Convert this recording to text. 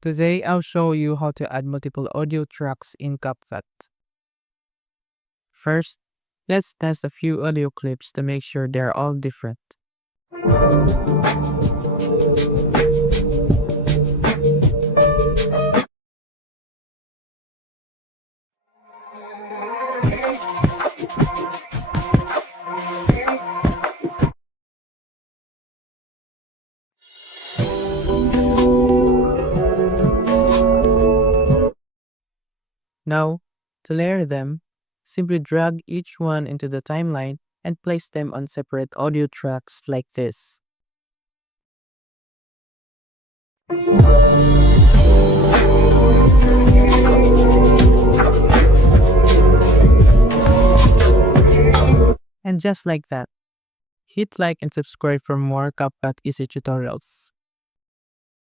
Today I'll show you how to add multiple audio tracks in Capcut. First, let's test a few audio clips to make sure they're all different. Now, to layer them, simply drag each one into the timeline and place them on separate audio tracks like this. And just like that. Hit like and subscribe for more Capcut easy tutorials.